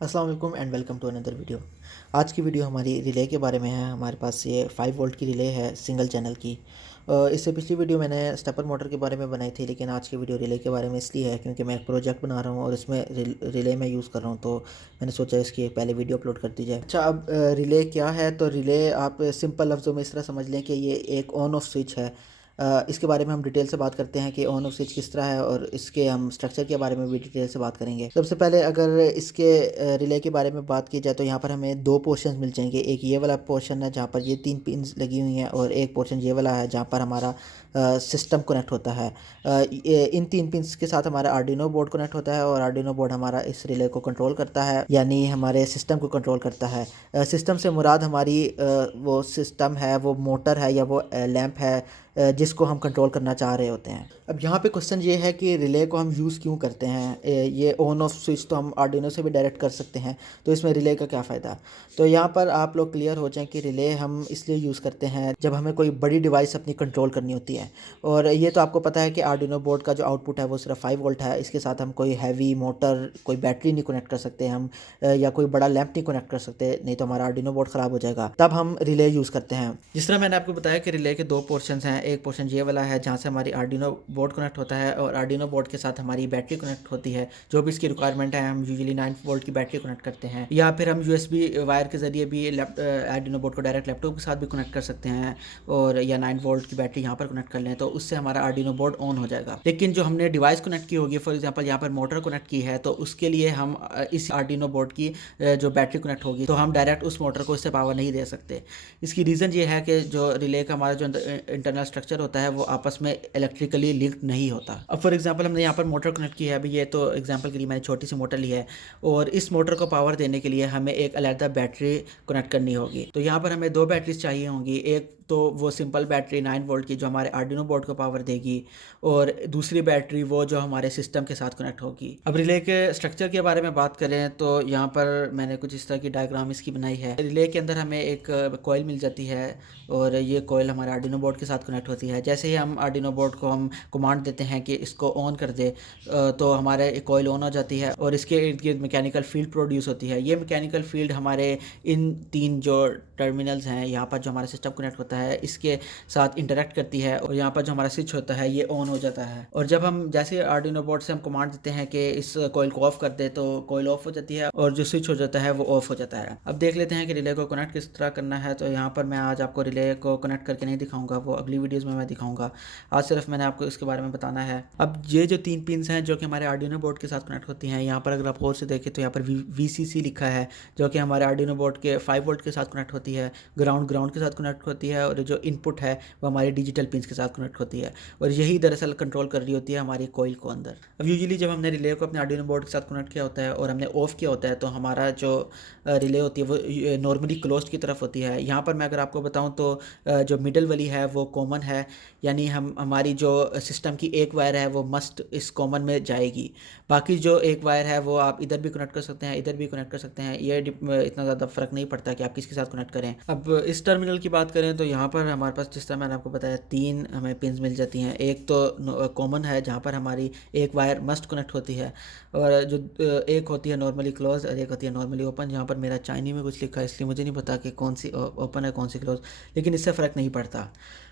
अस्सलाम वालेकुम and welcome to another video. आज की वीडियो हमारी रिले के बारे में है। हमारे पास ये 5 वोल्ट की रिले है सिंगल चैनल की। इससे पिछली वीडियो मैंने स्टेपर मोटर के बारे में बनाई थी, लेकिन आज की वीडियो रिले के बारे में इसलिए है क्योंकि मैं एक प्रोजेक्ट बना रहा हूँ और इसमें रिले में यूज़ कर रहा हूँ, तो मैंने सोचा इसकी पहले वीडियो अपलोड कर दी जाए। अच्छा, अब रिले क्या है? तो रिले आप सिंपल लफ्ज़ों में इस तरह समझ लें कि ये एक ऑन ऑफ स्विच है। इसके बारे में हम डिटेल से बात करते हैं कि ऑन ऑफ स्विच किस तरह है, और इसके हम स्ट्रक्चर के बारे में भी डिटेल से बात करेंगे। सबसे पहले अगर इसके रिले के बारे में बात की जाए तो यहाँ पर हमें दो पोर्शन मिल जाएंगे। एक ये वाला पोर्शन है जहाँ पर ये 3 पिन्स लगी हुई हैं, और एक पोर्शन ये वाला है जहाँ पर हमारा सिस्टम कनेक्ट होता है। इन 3 पिन्स के साथ हमारा आर्डिनो बोर्ड कनेक्ट होता है, और आर्डिनो बोर्ड हमारा इस रिले को कंट्रोल करता है, यानी हमारे सिस्टम को कंट्रोल करता है। सिस्टम से मुराद हमारी वो सिस्टम है, वो मोटर है, या वो लैंप है जिसको हम कंट्रोल करना चाह रहे होते हैं। अब यहाँ पे क्वेश्चन ये है कि रिले को हम यूज़ क्यों करते हैं? ये ऑन ऑफ स्विच तो हम आर्डिनो से भी डायरेक्ट कर सकते हैं, तो इसमें रिले का क्या फ़ायदा? तो यहाँ पर आप लोग क्लियर हो जाएं कि रिले हम इसलिए यूज़ करते हैं जब हमें कोई बड़ी डिवाइस अपनी कंट्रोल करनी होती है। और ये तो आपको पता है कि आर्डिनो बोर्ड का जो आउटपुट है वो सिर्फ 5 वोल्ट है। इसके साथ हम कोई हैवी मोटर, कोई बैटरी नहीं कनेक्ट कर सकते हम, या कोई बड़ा लैंप नहीं कनेक्ट कर सकते, नहीं तो हमारा आर्डिनो बोर्ड ख़राब हो जाएगा। तब हम रिले यूज़ करते हैं। जिस तरह मैंने आपको बताया कि रिले के दो पोर्शंस हैं। एक पोर्शन ये वाला है जहाँ से हमारी आर्डिनो बोर्ड कनेक्ट होता है, और आर्डिनो बोर्ड के साथ हमारी बैटरी कनेक्ट होती है। जो भी इसकी रिक्वायरमेंट है, हम यूजुअली 9 वोल्ट की बैटरी कनेक्ट करते हैं, या फिर हम यूएसबी वायर के ज़रिए भी आर्डिनो बोर्ड को डायरेक्ट लैपटॉप के साथ भी कनेक्ट कर सकते हैं, और या 9 वोल्ट की बैटरी यहाँ पर कनेक्ट कर लें तो उससे हमारा आर्डिनो बोर्ड ऑन हो जाएगा। लेकिन जो हमने डिवाइस कनेक्ट की होगी, फॉर एग्जाम्पल यहाँ पर मोटर कनेक्ट की है, तो उसके लिए हम इस आर्डिनो बोर्ड की जो बैटरी कनेक्ट होगी, तो हम डायरेक्ट उस मोटर को इससे पावर नहीं दे सकते। इसकी रीज़न ये है कि जो रिले का हमारा जो इंटरनल स्ट्रक्चर होता है वो आपस में इलेक्ट्रिकली लिंक्ड नहीं होता। अब फॉर एग्जांपल हमने यहाँ पर मोटर कनेक्ट की है। अभी ये तो एग्जांपल के लिए मैंने छोटी सी मोटर ली है, और इस मोटर को पावर देने के लिए हमें एक अलग बैटरी कनेक्ट करनी होगी। तो यहाँ पर हमें 2 बैटरीज चाहिए होंगी। एक तो वो सिंपल बैटरी 9 वोल्ट की जो हमारे आर्डिनो बोर्ड को पावर देगी, और दूसरी बैटरी वो जो हमारे सिस्टम के साथ कनेक्ट होगी। अब रिले के स्ट्रक्चर के बारे में बात करें तो यहाँ पर मैंने कुछ इस तरह की डायग्राम इसकी बनाई है। रिले के अंदर हमें एक कॉइल मिल जाती है, और ये कॉइल हमारे आर्डिनो बोर्ड के साथ कनेक्ट होती है। जैसे ही हम आर्डिनो बोर्ड को हम कमांड देते हैं कि इसको ऑन कर दे, तो हमारे कॉइल ऑन हो जाती है, और इसके इर्द गिर्द मैकेनिकल फील्ड प्रोड्यूस होती है। ये मैकेनिकल फील्ड हमारे इन 3 जो टर्मिनल्स हैं, यहाँ पर जो हमारा सिस्टम कनेक्ट होता है इसके साथ इंटरेक्ट करती है, और यहाँ पर जो हमारा स्विच होता है ये ऑन हो जाता है। और जब हम जैसे आर्डिनो बोर्ड से हम कमांड देते हैं कि इस कॉइल को ऑफ कर दे, तो कॉइल ऑफ हो जाती है, और जो स्विच हो जाता है वो ऑफ हो जाता है। अब देख लेते हैं कि रिले को कनेक्ट किस तरह करना है। तो यहाँ पर मैं आज आपको रिले को कनेक्ट करके नहीं दिखाऊंगा, वो अगली वीडियोज़ में मैं दिखाऊंगा। आज सिर्फ मैंने आपको इसके बारे में बताना है। अब ये जो 3 पिन्स हैं जो कि हमारे आर्डिनो बोर्ड के साथ कनेक्ट होती हैं, यहाँ पर अगर आप और से देखें तो यहाँ पर VCC लिखा है, जो कि हमारे आर्डिनो बोर्ड के 5 वोल्ट के साथ कनेक्ट होती है। ग्राउंड के साथ कनेक्ट होती है, और जो इनपुट है वो हमारी डिजिटल पिन्स के साथ कनेक्ट होती है, और यही दरअसल कंट्रोल कर रही होती है हमारी कॉइल को अंदर। अब यूजुअली जब हमने रिले को अपने आर्डिनो बोर्ड के साथ कनेक्ट किया होता है और हमने ऑफ किया होता है, तो हमारा जो रिले होती है वो नॉर्मली क्लोज्ड की तरफ होती है। यहाँ पर मैं अगर आपको बताऊँ तो जो मिडल वाली है वो कॉमन है, यानी हमारी जो सिस्टम की एक वायर है वो मस्ट इस कॉमन में जाएगी। बाकी जो एक वायर है वो आप इधर भी कनेक्ट कर सकते हैं, इधर भी कनेक्ट कर सकते हैं। ये इतना ज़्यादा फ़र्क नहीं पड़ता कि आप किसके साथ कनेक्ट करें। अब इस टर्मिनल की बात करें तो यहाँ पर हमारे पास, जिस तरह मैंने आपको बताया, 3 हमें पिन्स मिल जाती हैं। एक तो कॉमन है जहाँ पर हमारी एक वायर मस्ट कनेक्ट होती है, और जो एक होती है नॉर्मली क्लोज और एक होती है नॉर्मली ओपन। यहाँ पर मेरा चाइनी में कुछ लिखा है, इसलिए मुझे नहीं पता कि कौन सी ओपन है कौन सी क्लोज, लेकिन इससे फ़र्क नहीं पड़ता।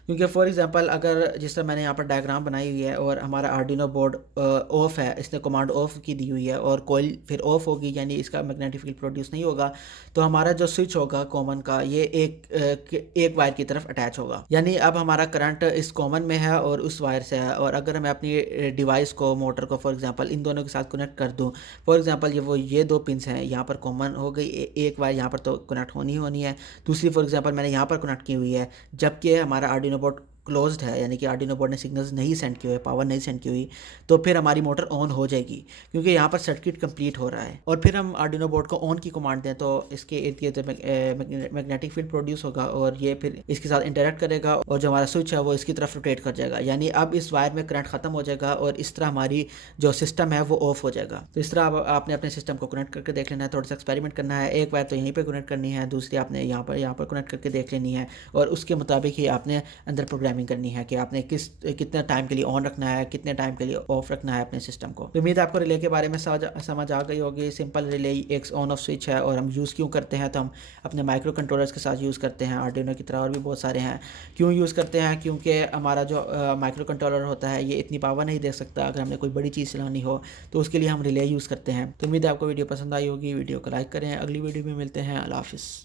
क्योंकि फॉर एग्जांपल अगर जिस तरह मैंने यहाँ पर डायग्राम बनाई हुई है, और हमारा आर्डिनो बोर्ड ऑफ है, इसने कमांड ऑफ की दी हुई है, और कॉइल फिर ऑफ होगी, यानी इसका मैग्नेटिक फील्ड प्रोड्यूस नहीं होगा, तो हमारा जो स्विच होगा कॉमन का ये एक वायर की तरफ अटैच होगा। यानी अब हमारा करंट इस कॉमन में है और उस वायर से है। और अगर मैं अपनी डिवाइस को, मोटर को फॉर एग्जांपल इन दोनों के साथ कनेक्ट कर दूं, फॉर एग्जांपल ये 2 पिन्स हैं, यहाँ पर कॉमन हो गई, एक वायर यहाँ पर तो कनेक्ट होनी है, दूसरी फॉर एग्जांपल मैंने यहाँ पर कनेक्ट की हुई है, जबकि हमारा आर्डिनो बोर्ड क्लोज्ड है, यानी कि आर्डिनो बोर्ड ने सिग्नल्स नहीं सेंड किए हुए, पावर नहीं सेंड की हुई, तो फिर हमारी मोटर ऑन हो जाएगी, क्योंकि यहाँ पर सर्किट कंप्लीट हो रहा है। और फिर हम आर्डिनो बोर्ड को ऑन की कमांड दें तो इसके इर्द गिर्द मैग्नेटिक फील्ड प्रोड्यूस होगा, और ये फिर इसके साथ इंटरेक्ट करेगा, और जो हमारा स्विच है वो इसकी तरफ रोटेट कर जाएगा। यानी अब इस वायर में करंट खत्म हो जाएगा, और इस तरह हमारी जो सिस्टम है वो ऑफ हो जाएगा। तो इस तरह आपने अपने सिस्टम को कनेक्ट करके देख लेना है, थोड़ा सा एक्सपेरिमेंट करना है। एक वायर तो यहीं पर कनेक्ट करनी है, दूसरी आपने यहाँ पर कनेक्ट करके देख लेनी है, और उसके मुताबिक ही आपने अंदर प्रोग्रामिंग टाइमिंग करनी है कि आपने कितने टाइम के लिए ऑन रखना है, कितने टाइम के लिए ऑफ रखना है अपने सिस्टम को। तो उम्मीद है आपको रिले के बारे में समझ आ गई होगी। सिंपल रिले एक ऑन ऑफ स्विच है और हम यूज़ क्यों करते हैं, तो हम अपने माइक्रो कंट्रोलर्स के साथ यूज़ करते हैं। आर्डिनो की तरह और भी बहुत सारे हैं। क्यों यूज़ करते हैं, क्योंकि हमारा जो माइक्रो कंट्रोलर होता है ये इतनी पावर नहीं दे सकता। अगर हमने कोई बड़ी चीज़ चलानी हो तो उसके लिए हम रिले यूज़ करते हैं। तो उम्मीद है आपको वीडियो पसंद आई होगी। वीडियो को लाइक करें। अगली वीडियो में मिलते हैं। अल्लाह हाफिज़।